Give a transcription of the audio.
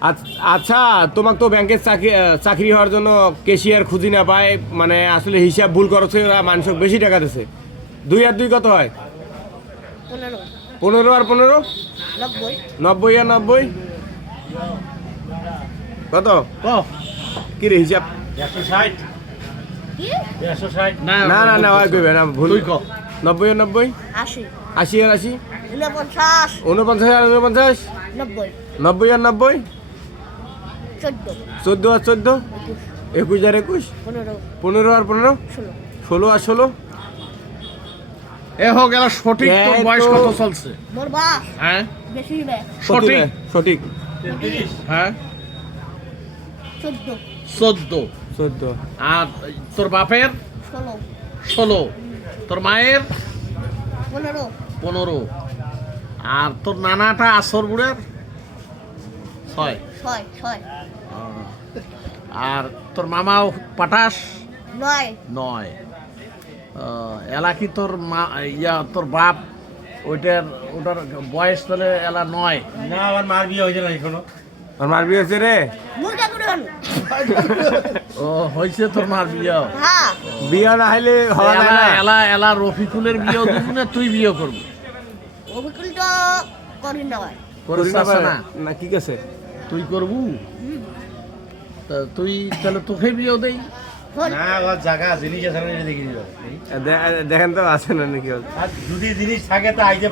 আচ্ছা, তোমাকে তো ব্যাংকের চাকরি হওয়ার জন্য ক্যাশিয়ার খুঁজি না পায়, মানে আসলে হিসাব ভুল করছে, ওরা মানুষকে বেশি টাকা দিছে। 2 আর 2 কত হয়? 15 15 আর 15 90 90 আর 90 কত? কি রে হিসাব? 160 কি 160 না না না হয় কইবে না, ভুল। 90 আর 90 80 80 আর 80 49 49 আর 49 90 90 আর 90 14 14 আর 14 21 আর 21 15 15 আর 15 16 16 আর 16 এ হোক গেল সঠিক। তোর এই বয়স তো- কত চলছে? মোর বাস হ্যাঁ বেশি বে সঠিক। সঠিক হ্যাঁ 14 14। 14 আর তোর বাপের 16 16, তোর মায়ের 15 15, আর তোর নানাটা আসর বুড়ের 6। 6 6 আর তোর মামাও পাটাস 9 9। এলা কি তোর মা তোর বাপ ওটার বয়স তাহলে এলা 9? না আমার মার বিয়ে হয়েছে না এখনো। আর মারবি আছে রে? মুরগা গুড়ন ও হয়েছে তোর মার বিয়ে? হ্যাঁ বিয়া না হইলে হওয়া যায় এলা না। এলা এলা রফিকুলের বিয়ে দিব না তুই বিয়ে করবি? অবিকুল তো করি না ভাই করিস করি না আছে না? না, কি আছে? তুই করবু? তা তুই তাহলে তোকে বিয়ে দেই। হল না ওর জায়গা জিনিস আছে না, এটা দেখে দিবে। দেখেন তো আছে না নাকি? আর যদি জিনিস থাকে তো আইতে